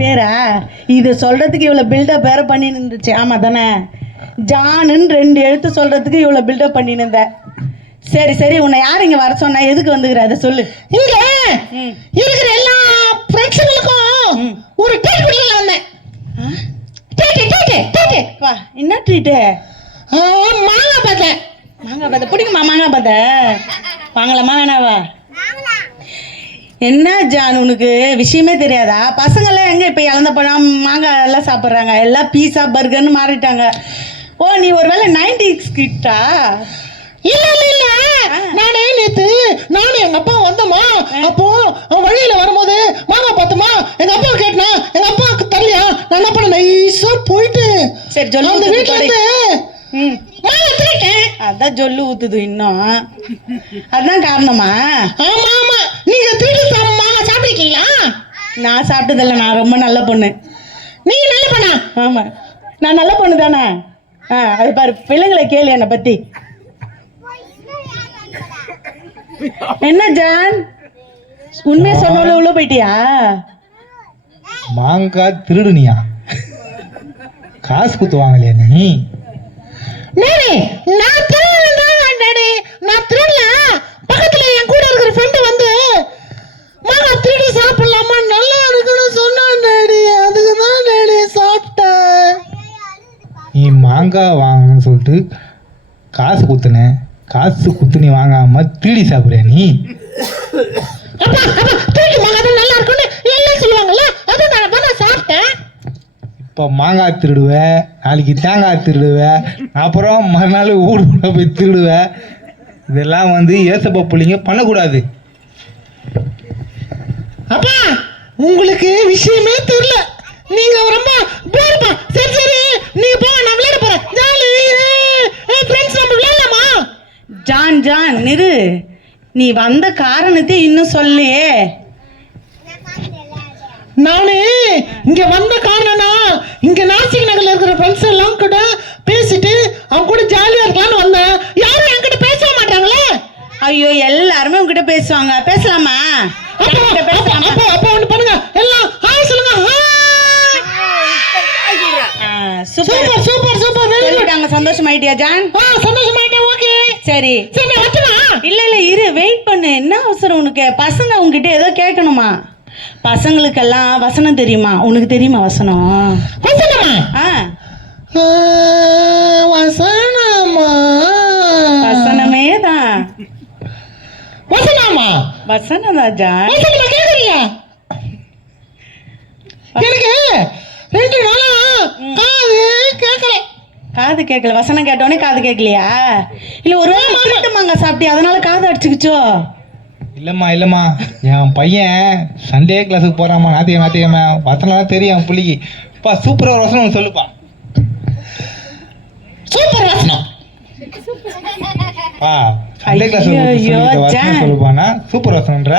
பேரா? இது சொல்றதுக்கு இவ்வளவு பில்டப் வேற பண்ணி இருந்துச்சு. ஆமா தானே? ஜானுன்னு 2 எழுத்து சொல்றதுக்கு இவ்வளவு பில்டப் பண்ணி இருந்த. சரி சரி, உன்னை யார் இங்க வர சொன்னா? எதுக்கு வந்துக்கிற அதை சொல்லு. இங்க இருக்கிற எல்லா ஃப்ரெண்ட்ஸுங்களுக்கும் ஒரு ட்ரீட் கொடுக்கல வந்தேன். வா, என்ன ட்ரீட்டு? மாங்காய் பார்த்தேன். மாங்காய் பார்த்த பிடிக்குமா? மாங்காய் பார்த்த வாங்கலாமா வேணாவா? என்ன ஜான், உனக்கு விஷயமே தெரியாதா? பசங்கள்லாம் எங்கே இப்போ இழந்த பழம் மாங்காய் எல்லாம் சாப்பிட்றாங்க, எல்லாம் பீஸா பர்கர்னு மாறிட்டாங்க. ஓ, நீ ஒரு வேளை 90s கிட்டா? இல்ல இல்ல இல்ல, நானே நேத்து நானும் எங்க அப்பா வந்தோமா, அப்போ வழியில வரும்போது மாங்காய் பார்த்தோமா, எங்க அப்பா கேட்டனா, எங்க அப்பாவுக்கு தரலையா, நான் என்ன பண்ண நைஸா போயிட்டு சரி சொல்லு, அந்த வீட்டுல இருந்து மாங்காய் திருட்டேன். அதான் சொல்லு ஊத்துது இன்னும். அதுதான் காரணமா? ஆமா ஆமா, நீங்க திருட்டு மாங்காய் சாப்பிட்டுருக்கீங்களா? நான் சாப்பிட்டதில்ல, நான் ரொம்ப நல்ல பொண்ணு. நீங்க நல்ல பொண்ணா? ஆமா, நான் நல்ல பொண்ணு தானே. அது பாரு, பிள்ளைங்களை கேளு என்னை பத்தி. என்ன ஜான், உண்மையை சொன்னாலும் உள்ள போயிட்டியா? மாங்காய் திருடுனியா? காசு குத்துவாங்கலையா நீ? நான் திருடல. பக்கத்துல என் கூட இருக்கிற ஃப்ரெண்டு வந்து மாங்காய் திருடி சாப்பிடலாமா, நல்லா இருக்குன்னு சொன்னான் டாடி, அதுக்கு தான் டாடி சாப்பிட்டேன். நீ மாங்காய் வாங்கணும்னு சொல்லிட்டு காசு குத்துன, காசு குத்து நீ வாங்காம திருடி சாப்பிட்றியா நீ? திருடி மாங்காய் நல்லா இருக்குன்னு எல்லாம் சொல்லுவாங்கல்ல, அதான் நான் சாப்பிட்டேன். இப்போ மாங்காய் திருடுவ, நாளைக்கு தேங்காய் திருடுவ, அப்புறம் மறுநாள் ஊருக்குள்ள போய் திருடுவ. இதெல்லாம் வந்து ஏசப்பா பிள்ளைங்க பண்ணக்கூடாது. அப்பா, உங்களுக்கு விஷயமே தெரியல, நீங்க ரொம்ப போறப்பா. சரி சரி, நீங்க போங்க, நான் விளையாட போறேன். ஜாலி ஃப்ரெண்ட்ஸ், நம்ம விளையாடலாமா? ஜான் ஜான் நிறு, நீ வந்த காரணத்தை இன்னும் சொல்லியே. நானே இங்க வந்த காரணம்னா, இங்க நாசிக் நகர்ல இருக்கிற ஃப்ரெண்ட்ஸ் எல்லாம் கூட பேசிட்டு அவங்க கூட ஜாலியா இருக்கலாம்னு வந்தேன். யாரும் என்கிட்ட பேச மாட்டாங்களே. ஐயோ, எல்லாருமே உங்ககிட்ட பேசுவாங்க, பேசலாமா? அப்போ ஒண்ணு பண்ணுங்க, எல்லாம் ஹாய் சொல்லுங்க. Super super super, very good. சந்தோஷமாயிட்டியா ஜான்? சந்தோஷமாயிட்டேன். ஓகே சரி சரி, நான் வரட்டுமா? இல்ல இல்ல இரு, வெயிட் பண்ணு. என்ன அவசரம் உனக்கு? பசங்க உங்ககிட்ட ஏதோ கேட்கணுமா? பசங்களுக்கெல்லாம் வசனம் தெரியுமா? உனக்கு தெரியுமா வசனம்? வசனமா? வசனமா? வசனமே தான். வசனமா? வசனம் தான் ஜான். வசனமா கேக்குறீங்க? எனக்கு 2 நாளா காது கேட்கல. காது கேட்கல? வசனம் கேட்டோடனே காது கேட்கலையா? இல்ல ஒரு திருட்டுமாங்க சாப்பிட்டியா, அதனால காது அடிச்சுக்கிச்சோ? இல்லைம்மா, என் பையன் சண்டே கிளாஸுக்கு போகிறாம்மா, ஞாத்திக்கிழமை வசனம்லாம் தெரியும் என் பிள்ளைக்கு. அப்பா சூப்பராக ஒரு வசனம் சொல்லுப்பா. சூப்பர் வசனம். சண்டே கிளாஸுக்கு வசனம் சொல்லுப்பானா? சூப்பர் வசனம்ன்ற.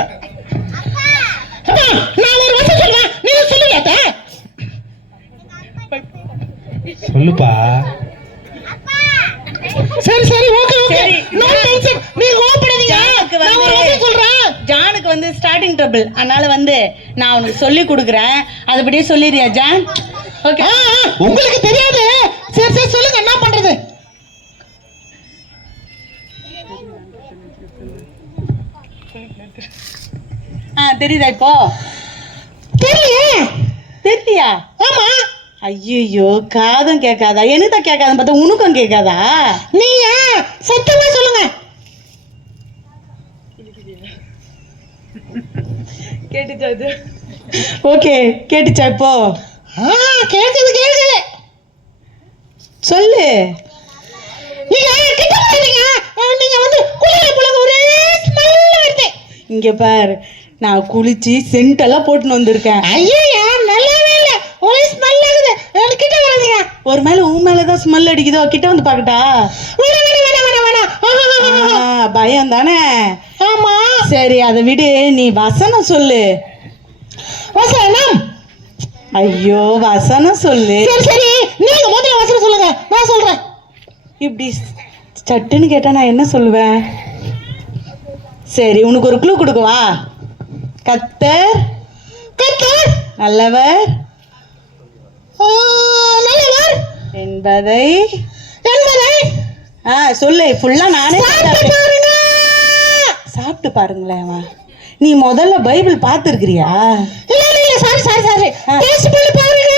நான் ஒரு வசனம் சொல்லுவேன், நீங்க சொல்லுங்க. சொல்லுப்பா. சரி சரி, ஓகே ஓகே, நோ டென்ஷன், நீங்க ஓபனிங்க. நான் ஒரு வசனம் சொல்றேன். ஜானுக்கு வந்து ஸ்டார்டிங் ட்ரபிள், அதனால வந்து நான் உனக்கு சொல்லி கொடுக்குறேன், அதுபடியே சொல்லிடுறியா ஜான்? ஓகே. உங்களுக்கு தெரியாது. சரி சரி சொல்லுங்க, என்ன பண்றது? தெரியுதா இப்போ? தெரியா? ஆமா. ஐயோ, காதும் கேட்காதா? எனக்கு தான் கேட்காதுன்னு பார்த்தா உனக்கும் கேட்காதா? நீங்க சத்தமா சொல்லுங்க. கேட்டுச்சா இது? ஓகே, கேட்டுச்சா இப்போ? கேக்குது. சொல்லு. நீங்க கிட்ட போறீங்க, நீங்க வந்து குளிர புலங்க ஒரே ஸ்மெல் வருது. இங்க பாரு, நான் குளிச்சு சென்ட் எல்லாம் போட்டுன்னு வந்திருக்கேன். ஐயா, நல்லாவே இல்ல, ஒரே ஸ்மெல் ஆகுது. கிட்ட வராதீங்க. ஒரு மேல உன் மேலதான் ஸ்மெல் அடிக்குதோ? கிட்ட வந்து பாக்கட்டா? பயம் தானே? ஆமா. சரி, அதை விடு, நீ வசனம் சொல்லு. வசனம்? ஐயோ, வசனம் சொல்லு. சரி சரி, நீங்க முதல்ல வசனம் சொல்லுங்க, நான் சொல்றேன். இப்படி சட்டுன்னு கேட்டா நான் என்ன சொல்லுவேன்? சரி, உனக்கு ஒரு க்ளூ கொடுக்கவா? கர்த்தர் நல்லவர், நல்லவர் என்பதை என்பதை சொல்லு ஃபுல்லா நானே சாப்பிட்டு பாருங்க. சாப்பிட்டு பாருங்களேன் நீ முதல்ல பைபிள் பார்த்துருக்கிறியா? இல்ல இல்ல சாரி டேஸ்ட் பண்ணி பாருங்க.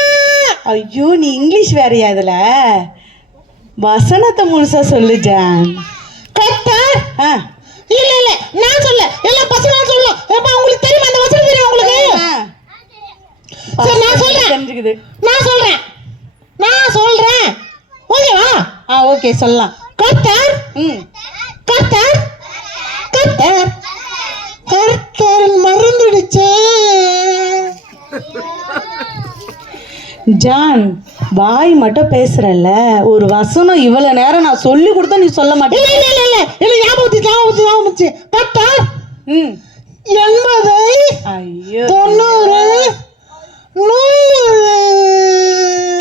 ஐயோ நீ இங்கிலீஷ் வேறயா இதுல வசனத்தை முழுசா சொல்லு ஜான். கர்த்தர் இல்ல இல்ல நான் சொல்ல எல்லாம் பசங்க சொல்லலாம். ஏப்பா உங்களுக்கு தெரியுமா அந்த வசனம் தெரியும் உங்களுக்கு? சரி நான் சொல்றேன். தெரிஞ்சுக்குது. நான் சொல்றேன் ஓகேவா? ஓகே சொல்லலாம். கர்த்தர் கர்த்தர் கர்த்தர் கர்த்தர் மறந்துடுச்சே. ஜான் வாய் மட்டும் பேசுறல்ல, ஒரு வசனம் இவ்வளவு நேரம் நான் சொல்லி கொடுத்தா நீ சொல்ல மாட்டேன். இல்ல இல்ல இல்ல இல்ல ஞாபகம் கர்த்தர் 80 ஐயோ 90 100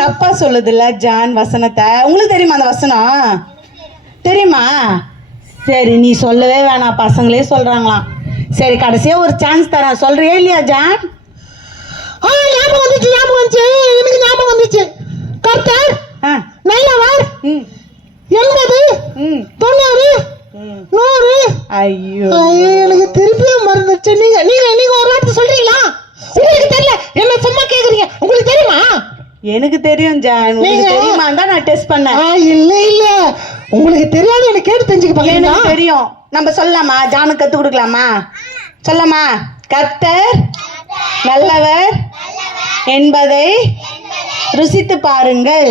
தப்பா சொல்லுதுல்ல ஜான் வசனத்தை. உங்களுக்கு தெரியுமா அந்த வசனம்? தெரியுமா? சரி நீ சொல்லவே வேணாம், பசங்களே சொல்றாங்களாம். சரி கடைசியா ஒரு சான்ஸ் தரேன், சொல்றியா இல்லையா ஜான்? ஞாபகம் வந்துச்சு எனக்கு ஞாபகம் வந்துச்சு. கர்த்தர் நல்லவர் 80 90 100. ஐயோ எனக்கு திருப்பியும் மறந்துச்சு. நீங்க நீங்க நீங்க ஒரு வார்த்தை சொல்றீங்களா? உங்களுக்கு தெரியல என்ன சும்மா கேக்குறீங்க. உங்களுக்கு தெரியுமா? எனக்கு தெரியும் ஜான். உங்களுக்கு தெரியுமா தான் நான் டெஸ்ட் பண்ணேன். இல்ல இல்ல உங்களுக்கு தெரியாது எனக்கு கேட்டு தெரிஞ்சுக்க பாருங்க. எனக்கு தெரியும். நம்ம சொல்லலாமா? ஜானுக்கு கத்து கொடுக்கலாமா? சொல்லமா? கர்த்தர் நல்லவர் என்பதை ருசித்து பாருங்கள்.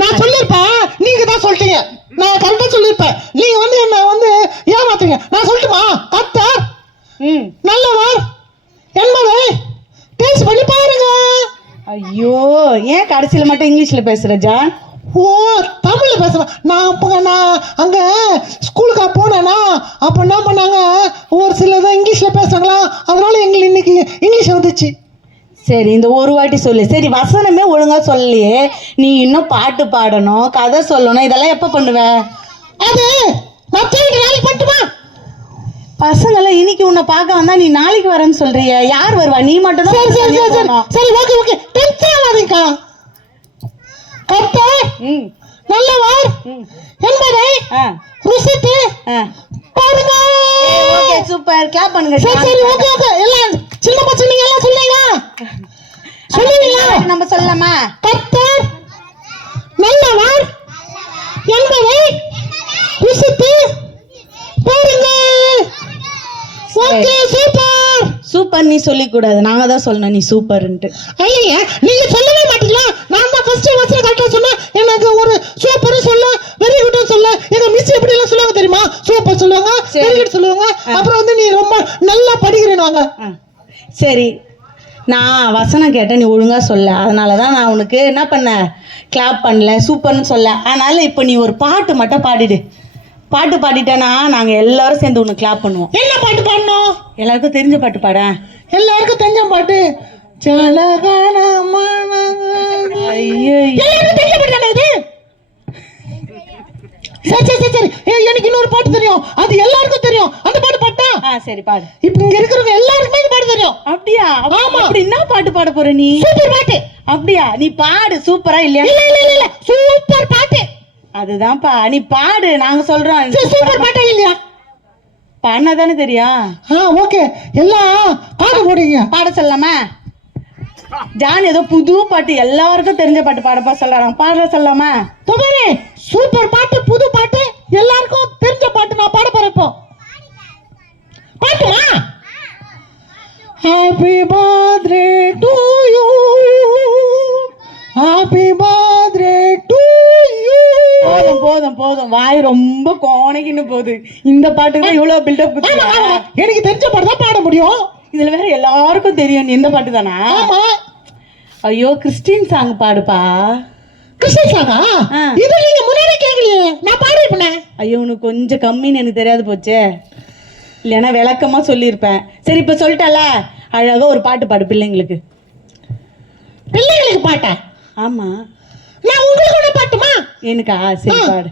நான் சொல்லிருப்பேன், நீங்க தான் சொல்லிட்டீங்க. நான் கரெக்டா சொல்லிருப்பேன், நீங்க வந்து என்ன வந்து ஏமாத்துறீங்க. நான் சொல்லட்டுமா? கர்த்தர் நல்லவர் என்பதை டேஸ்ட் பண்ணி பாருங்க. ஐயோ ஏன் கடைசியில மட்டும் இங்கிலீஷ்ல பேசுற ஜான்? தமிழ்ல பேசுறேன். நான் அங்க ஸ்கூலுக்கு போனேன்னா அப்ப என்ன பண்ணாங்க, ஒரு சிலதான் இங்கிலீஷ்ல பேசுறாங்களா, அதனால எங்களுக்கு இன்னைக்கு இங்கிலீஷ் வந்துச்சு. சரி இந்த ஒரு வாட்டி சொல்லு. சரி வசனமே ஒழுங்கா சொல்லலையே, நீ இன்னும் பாட்டு பாடணும், கதை சொல்லணும், இதெல்லாம் எப்ப பண்ணுவ? அது நான் நாளைக்கு பண்ணட்டுமா? பசங்களை இன்னைக்கு உன்னை பார்க்க வந்தா நீ நாளைக்கு வரேன்னு சொல்றிய, யார் வருவா? நீ மட்டும் தான். சரி ஓகே டென்ஷன் ஆகாதீங்கக்கா. கர்த்தர் நல்லவர் என்பதை ருசித்து பாருங்க. ஓகே சூப்பர், கிளாப் பண்ணுங்க. சரி ஓகே எல்லாம் சின்ன பசங்க எல்லாம் சொல்லுவீங்களா? நம்ம சொல்லலாமா? கர்த்தர் நல்லவர் என்பதை ருசித்து பாருங்க. Okay super. சூப்பர் நீ சொல்லி கூடாது, நாங்க தான் சொல்லணும் நீ சூப்பர்ன்ட்டு. ஐயா நீங்க சொல்லவே மாட்டீங்களா? நான் தான் ஃபர்ஸ்ட் வசனம் கரெக்டா சொன்னேன். எனக்கு ஒரு சூப்பர் சொல்ல, வெரி குட் சொல்ல. எங்க மிஸ் எப்படி எல்லாம் சொல்லுவாங்க தெரியுமா? சூப்பர் சொல்லுவாங்க, வெரி குட் சொல்லுவாங்க. அப்புறம் வந்து நீ ரொம்ப நல்லா படிக்கிறேன்னுவாங்க. சரி நான் வசனம் கேட்டேன், நீ ஒழுங்கா சொல்ல, அதனாலதான் நான் உனக்கு என்ன பண்ண கிளாப் பண்ணல, சூப்பர்னு சொல்ல. அதனால இப்போ நீ ஒரு பாட்டு மட்டும் பாடிடு. பாட்டு பாடிட்டேன்னா நாங்க எல்லாரும் சேர்ந்து உனக்கு கிளாப் பண்ணுவோம். என்ன பாட்டு பாடணும்? எல்லாருக்கும் தெரிஞ்ச பாட்டு பாட. எல்லாருக்கும் தெரிஞ்ச பாட்டு. ஐயோ எல்லாருக்கும் தெரிஞ்ச பாட்டு தானே இது? சரி எனக்கு இன்னொரு பாட்டு தெரியும், அது எல்லாருக்கும் தெரியும். அந்த பாட்டு பாட்டா? சரி பாடு. இப்ப இங்க இருக்கிறவங்க எல்லாருக்குமே இந்த பாட்டு தெரியும். அப்படியா? ஆமா. அப்படி என்ன பாட்டு பாட போற நீ? சூப்பர் பாட்டு. அப்படியா? நீ பாடு. சூப்பரா இல்லையா? இல்ல சூப்பர் பாட்டு. அதுதான்ப்பா நீ பாடு, நாங்க சொல்றோம். சூப்பர் பாட்டா இல்லையா? பாடினா தானே தெரியும். ஓகே எல்லாம் பாட்டு போடுங்க. பாட சொல்லலாமா? ஜான் ஏதோ புது பாட்டு எல்லாருக்கும் தெரிஞ்ச பாட்டு பாடப்பா சொல்றாங்க, பாட சொல்லலாமா? தொகரே சூப்பர் பாட்டு, புது பாட்டு, எல்லாருக்கும் தெரிஞ்ச பாட்டு நான் பாட போறேன் இப்போ. பாட்டுமா? Happy birthday to you, happy birthday to you. போதும் வாய் ரொம்ப கோணைக்குன்னு போகுது. இந்த பாட்டுக்கு தான் இவ்வளவு பில்டப் கொடுத்தா? எனக்கு தெரிஞ்ச பாட்டு தான் பாட முடியும். இதுல வேற எல்லாருக்கும் தெரியும். நீ இந்த பாட்டு தானா? ஐயோ கிறிஸ்டின் சாங் பாடுப்பா. கிறிஸ்டின் சாங்கா? இது நீங்க முன்னாடி கேக்கலையே, நான் பாடிப்பேனே. ஐயோ உனக்கு கொஞ்சம் கம்மின்னு எனக்கு தெரியாது போச்சே, இல்லைன்னா விளக்கமா சொல்லியிருப்பேன். சரி இப்ப சொல்லிட்டல, அழகா ஒரு பாட்டு பாடு பிள்ளைங்களுக்கு. பிள்ளைங்களுக்கு பாட்டா? ஆமா. நான் உங்களுக்கு ஒண்ணு பாட்டுமா? எனக்கா? சரி பாடு.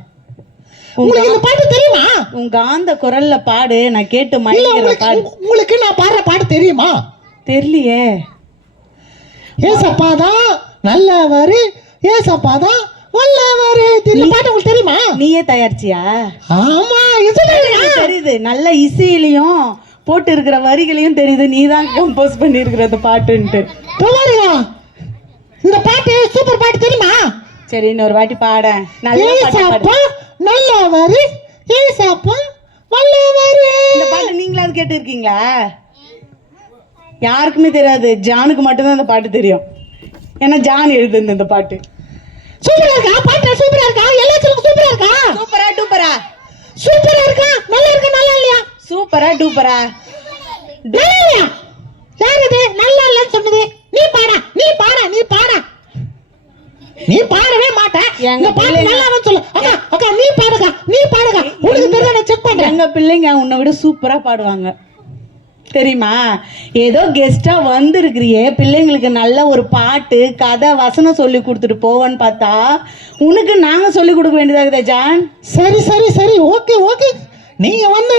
உங்களுக்கு இந்த பாட்டு தெரியுமா? உங்க காந்த குரல்ல பாடு, நான் கேட்டு மயங்கிற பாடு. உங்களுக்கு நான் பாடுற பாட்டு தெரியுமா? தெரியலையே. ஏசப்பா தான் நல்லவரு ஏசப்பா தான் வல்லவரு. இந்த பாட்டு உங்களுக்கு தெரியுமா? நீயே தயாரிச்சியா? ஆமா, இசையா தெரியுது, நல்ல இசையிலையும் போட்டு இருக்கிற வரிகளையும் தெரியுது நீ தான் கம்போஸ் பண்ணி இருக்கிற அந்த பாட்டுன்ட்டு. பாருங்க, இந்த பாட்டு சூப்பர் பாட்டு தெரியுமா? சரி இன்னொரு வாட்டி பாட. நல்ல பாட்டு ஏசப்பா நல்லவரு ஏசப்பா வல்லவரு. இந்த பாட்டு நீங்களாவது கேட்டு இருக்கீங்களா? யாருக்குமே தெரியாது, ஜானுக்கு மட்டும்தான் இந்த பாட்டு தெரியும். ஏன்னா ஜான் எழுதுந்து இந்த பாட்டு. சூப்பரா இருக்கா பாட்டு? சூப்பரா இருக்கா? எல்லாத்துக்கும் சூப்பரா இருக்கா? சூப்பரா டூப்பரா? சூப்பரா இருக்கா? நல்லா இருக்கா? நல்லா இல்லையா? சூப்பரா டூப்பரா? நல்லா இல்லையா? யார் இது நல்லா இல்லன்னு சொன்னது? நீ பாடா, நீ பாடா, நீ பாடா. நீ பாடவே மாட்ட. எங்க பாட்டு நல்லா சொல்லு. அக்கா அக்கா நீ பாடுங்க, நீ பாடுங்க. உனக்கு தெரிஞ்சா நான் செக் பண்றேன். எங்க பிள்ளைங்க உன்னை விட சூப்பரா பாடுவாங்க தெரியுமா? ஏதோ கெஸ்டா வந்திருக்கிறியே, பிள்ளைங்களுக்கு நல்ல ஒரு பாட்டு கதை வசனம் சொல்லி கொடுத்துட்டு போவேன்னு பார்த்தா உனக்கு நாங்க சொல்லி கொடுக்க வேண்டியதாகுதே ஜான். சரி சரி சரி, ஓகே ஓகே. நீங்க வந்து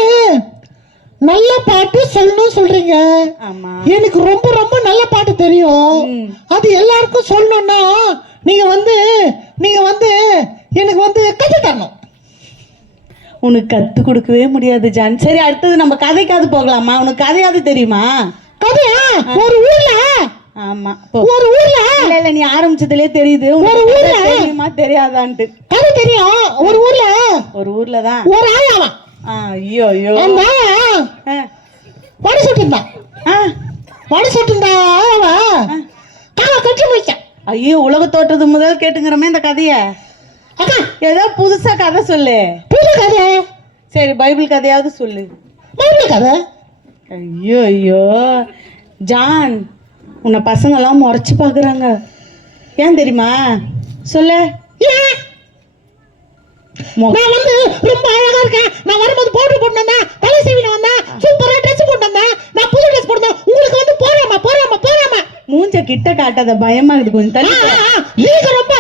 நல்ல பாட்டு சொல்லணும் சொல்றீங்க. ஆமா, எனக்கு ரொம்ப ரொம்ப நல்ல பாட்டு தெரியும். அது எல்லாருக்கும் சொல்லணும்னா நீங்க வந்து எனக்கு வந்து கத்து தரணும். உனக்கு கத்து கொடுக்கவே முடியாது ஜான். சரி அடுத்தது நம்ம கதைக்காவது போகலாமா? உனக்கு கதையாவது தெரியுமா? கதையா? ஒரு ஊர்ல, ஆமா ஒரு ஊர்ல இல்ல இல்ல நீ ஆரம்பிச்சதுலயே தெரியுது ஒரு ஊர்ல தெரியுமா தெரியாதான்ட்டு. கதை தெரியும். ஒரு ஊர்ல தான் ஒரு ஆயாவா. ஐயோ ஐயோ, அந்த வடி சுட்டிருந்தான். வடி சுட்டிருந்தா ஆயாவா காலை கட்டி முடிச்சான். ஐயோ, உலக தோற்றது முதல் கேட்டுங்கிறமே இந்த கதைய. அக்கா ஏதோ புதுசா கதை சொல்லு. புது கதை? சரி பைபிள் கதையாவது சொல்லு. பைபிள் கதை? ஐயோ ஐயோ ஜான், உன்னை பசங்க எல்லாம் முறைச்சு பாக்குறாங்க. ஏன் தெரியுமா? சொல்லு. நான் வந்து ரொம்ப அழகா இருக்கேன். நான் வரும்போது பவுடர் போட்டு வந்தேன், தலை சீவின வந்தேன், சூப்பரா ட்ரெஸ் போட்டு வந்தேன், நான் புது ட்ரெஸ் போட்டு வந்தேன். உங்களுக்கு வந்து போறாம மூஞ்ச கிட்ட காட்டாத, பயமா இருக்குது கொஞ்சம் தள்ளி. நீங்க ரொம்ப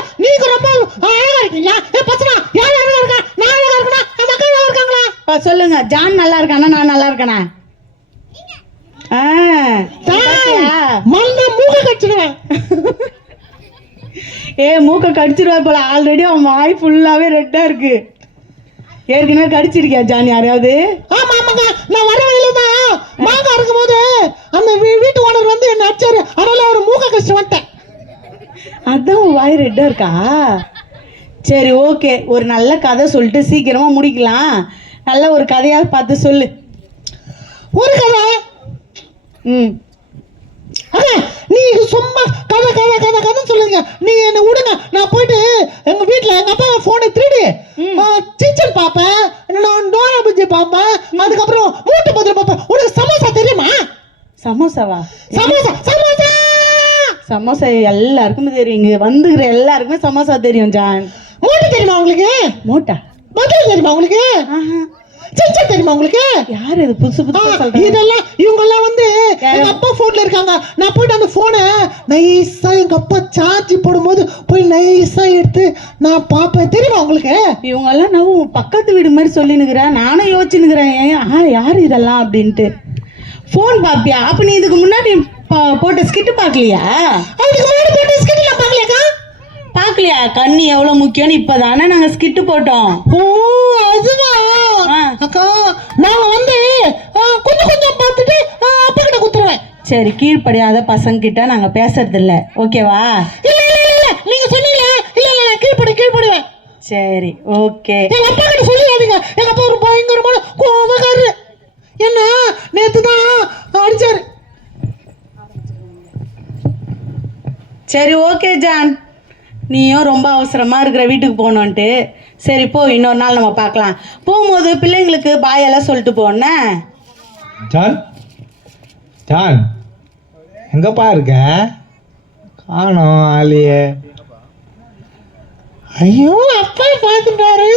அழகா இருக்கீங்களா? பசங்க யார் அழகா இருக்கா? நான் அழகா இருக்கனா? அந்த அக்கா அழகா இருக்காங்களா? சொல்லுங்க, ஜான் நல்லா இருக்கானா நான் நல்லா இருக்கேனா? மண்ண மூக்க கடிச்சிடுவேன். மூக்க கடிச்சிருவா போல. ஆல்ரெடி அவன் வாய் ஃபுல்லாவே ரெட்டா இருக்கு. ஏற்கனவே கடிச்சிருக்கியா ஜான் யாரையாவது? ஆமா ஆமாங்க, நான் வர வழியில தான் மாங்கா இருக்கும் போது அந்த வீட்டு ஓனர் வந்து என்ன அடிச்சாரு. அதனால ஒரு மூக்க கடிச்சு வந்துட்டேன். அதான் உன் வாய் ரெட்டா இருக்கா? சரி ஓகே, ஒரு நல்ல கதை சொல்லிட்டு சீக்கிரமா முடிக்கலாம். நல்ல ஒரு கதையா பார்த்து சொல்லு. ஒரு கதை? நீங்க சும்மா கதை கதை கதை கதை சொல்லுங்க. நீங்க என்ன விடுங்க, நான் போயிட்டு எங்க வீட்டுல எங்க அப்பா போனை திருடி சிச்சன் பாப்பேன், நான் டோரா புஜ்ஜி பாப்பேன், அதுக்கப்புறம் மூட்டை பத்திர பாப்பேன். உனக்கு சமோசா தெரியுமா? சமோசாவா? சமோசா சமோசா சமோசா எல்லாருக்குமே தெரியும். இங்க வந்துக்கிற எல்லாருக்குமே சமோசா தெரியும் ஜான். மூட்டை தெரியுமா உங்களுக்கு? மூட்டை பதில் தெரியுமா உங்களுக்கு? சிச்சன் தெரியுமா உங்களுக்கு? யார் இது புதுசு புதுசா சொல்றாங்க? இதெல்லாம் இவங்க எல்லாம் வந்து எங்க அப்பா போன்ல இருக்காங்க. நான் போயிட்டு அந்த போனை நைஸா எங்க அப்பா சார்ஜ் போடும்போது போய் நைஸா எடுத்து நான் பாப்பேன். தெரியுமா உங்களுக்கு? இவங்க எல்லாம் நான் பக்கத்து வீடு மாதிரி சொல்லினுக்கிறேன். நானும் யோசிச்சுனுக்கிறேன் யாரு இதெல்லாம் அப்படின்ட்டு. போன் பாப்பியா? அப்ப நீ இதுக்கு முன்னாடி போட்ட ஸ்கிட் பாக்கலையா? அதுக்கு முன்னாடி போட்ட ஸ்கிட் எல்லாம் பாக்கலையா? பாக்கலையா? கண்ணு எவ்வளவு முக்கியம்னு இப்பதானே நாங்க ஸ்கிட் போட்டோம். ஓ அதுவா அக்கா, நாங்க வந்து கொஞ்சம் கொஞ்சம் பார்த்துட்டு அப்பா கிட்ட குத்துருவேன். சரி, கீழ்ப்படியாத பசங்க கிட்ட நாங்க பேசுறது இல்ல, ஓகேவா? இல்ல இல்ல இல்ல நீங்க சொன்னீங்க. இல்ல இல்ல கீழ்படுவேன். சரி ஓகே. எங்க அப்பா கிட்ட சொல்லிடாதீங்க. எங்க அப்பா ஒரு பயங்கரமான கோவக்காரரு. என்ன நேத்து தான் அடிச்சாரு. சரி ஓகே ஜான், நீயும் ரொம்ப அவசரமா இருக்கிற வீட்டுக்கு போகணுன்ட்டு. சரி போ, இன்னொரு நாள் நம்ம பார்க்கலாம். போகும்போது பிள்ளைங்களுக்கு பாயெல்லாம் சொல்லிட்டு போன. ஜான் ஜான் எங்கப்பா இருக்க? காணோம் ஆளியே. ஐயோ அப்பா பார்த்துட்டாரு.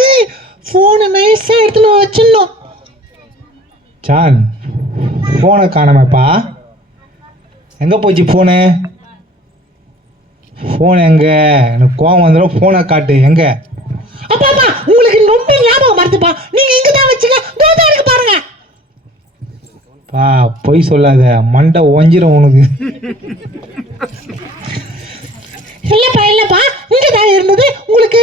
போனை நைஸா எடுத்துன்னு வச்சிடணும். ஜான் ஃபோனை காணாமப்பா. எங்கே போச்சு ஃபோனு? ஃபோன் எங்க? எனக்கு கோவம் வந்துடும். ஃபோனை காட்டு எங்க? அப்பா அப்பா உங்களுக்கு ரொம்ப ஞாபகம் மறந்துப்பா. நீங்க இங்க தான் வச்சுங்க. தோதா இருக்கு பாருங்க. பா பொய் சொல்லாத, மண்டை ஒஞ்சிரும் உனக்கு. இல்லப்பா இல்லப்பா இங்க தான் இருந்தது. உங்களுக்கு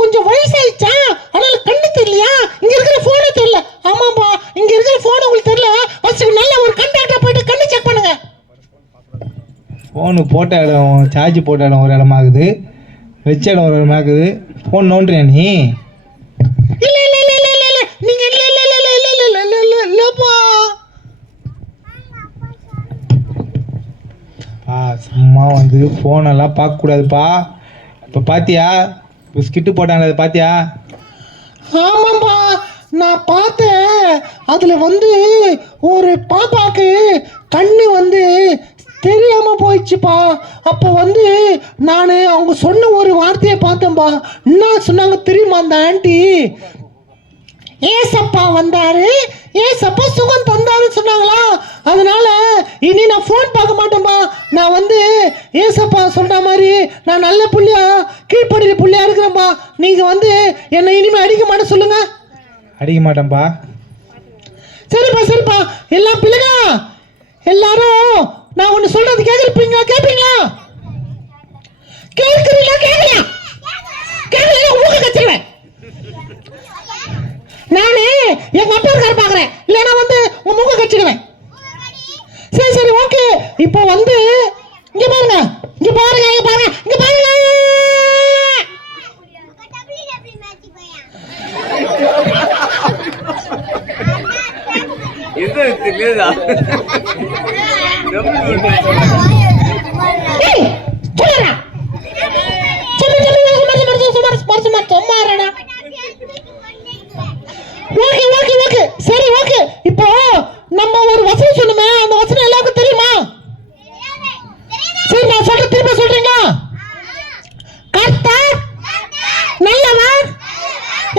கொஞ்சம் வயசாயிடுச்சா, அதனால கண்ணு தெரியலையா? இங்க இருக்கிற போனே தெரியல. ஆமாப்பா, இங்க இருக்கிற போன் உங்களுக்கு தெரியல. ஃபர்ஸ்ட் நல்ல ஒரு கண்டாக்டா போயிட்டு கண்ணு செக் பண்ணுங்க. ஃபோனு போட்ட இடம் சார்ஜ் போட்ட இடம் ஒரு இடமாகுது, வச்ச இடம் ஒரு இடமாகுது. ஃபோன் நோண்டுறியா நீ? இல்ல இல்ல இல்ல இல்ல இல்ல இல்ல நீங்க இல்ல இல்ல இல்ல இல்ல இல்ல இல்ல இல்ல இல்ல இல்லப்பா. சும்மா வந்து ஃபோனெல்லாம் பார்க்கக்கூடாதுப்பா. இப்போ பார்த்தியா ஸ்கிட்டு போட்டாங்க, அதை பார்த்தியா? ஆமாப்பா நான் பார்த்தேன். அதுல வந்து ஒரு பாப்பாக்கு கண்ணு வந்து தெரியாம போயிடுச்சுப்பா. அப்போ வந்து நான் அவங்க சொன்ன ஒரு வார்த்தையை பார்த்தேன்பா. என்ன சொன்னாங்க தெரியுமா அந்த ஆண்டி? ஏசப்பா வந்தாரு, ஏசப்பா சுகம் தந்தாருன்னு சொன்னாங்களா. அதனால இனி நான் ஃபோன் பார்க்க மாட்டேன்பா. நான் வந்து ஏசப்பா சொல்ற மாதிரி நான் நல்ல புள்ளியா கீழ்ப்படிற புள்ளியா இருக்கிறேன்பா. நீங்க வந்து என்னை இனிமே அடிக்க மாட்டேன் சொல்லுங்க. அடிக்க மாட்டேன்ப்பா. சரிப்பா சரிப்பா. எல்லாம் பிள்ளைங்க எல்லாரும் நான் ஒன்று சொல்றது கேட்குறீங்களா? கேட்பீங்களா? கேட்குறீங்களா? கேட்கலையா? கேட்கலையா ஊக்க கச்சிருவேன். நானே எங்க அப்பா இருக்காரு பாக்குறேன், இல்லைன்னா வந்து உங்க மூக்க கச்சிடுவேன். சரி சரி ஓகே. இப்போ வந்து இங்க பாருங்க, இங்க பாருங்க, இங்க பாருங்க, இங்க பாருங்க. இது தெரியுதா? ஏய் சொல்லுடா. சொல்லு சொல்லு சும்மாறடா. ஓகே ஓகே ஓகே சரி ஓகே. இப்போ நம்ம ஒரு வசனம் சொன்னோமே, அந்த வசனம் எல்லாருக்கும் தெரியுமா? சரி நான் சொல்றேன், திரும்ப சொல்றீங்களா? கர்த்தர் நல்லவர்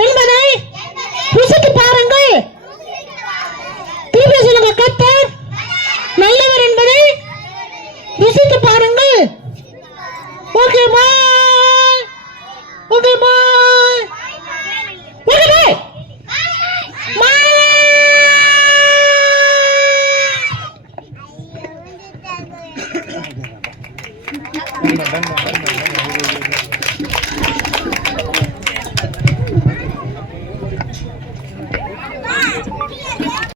என்பதை ருசித்து பாருங்கள். திரும்ப சொல்லுங்க, கர்த்தர் நல்லவர் என்பதை ருசித்து பாருங்கள். Okay bye. Okay bye. Okay bye. Done.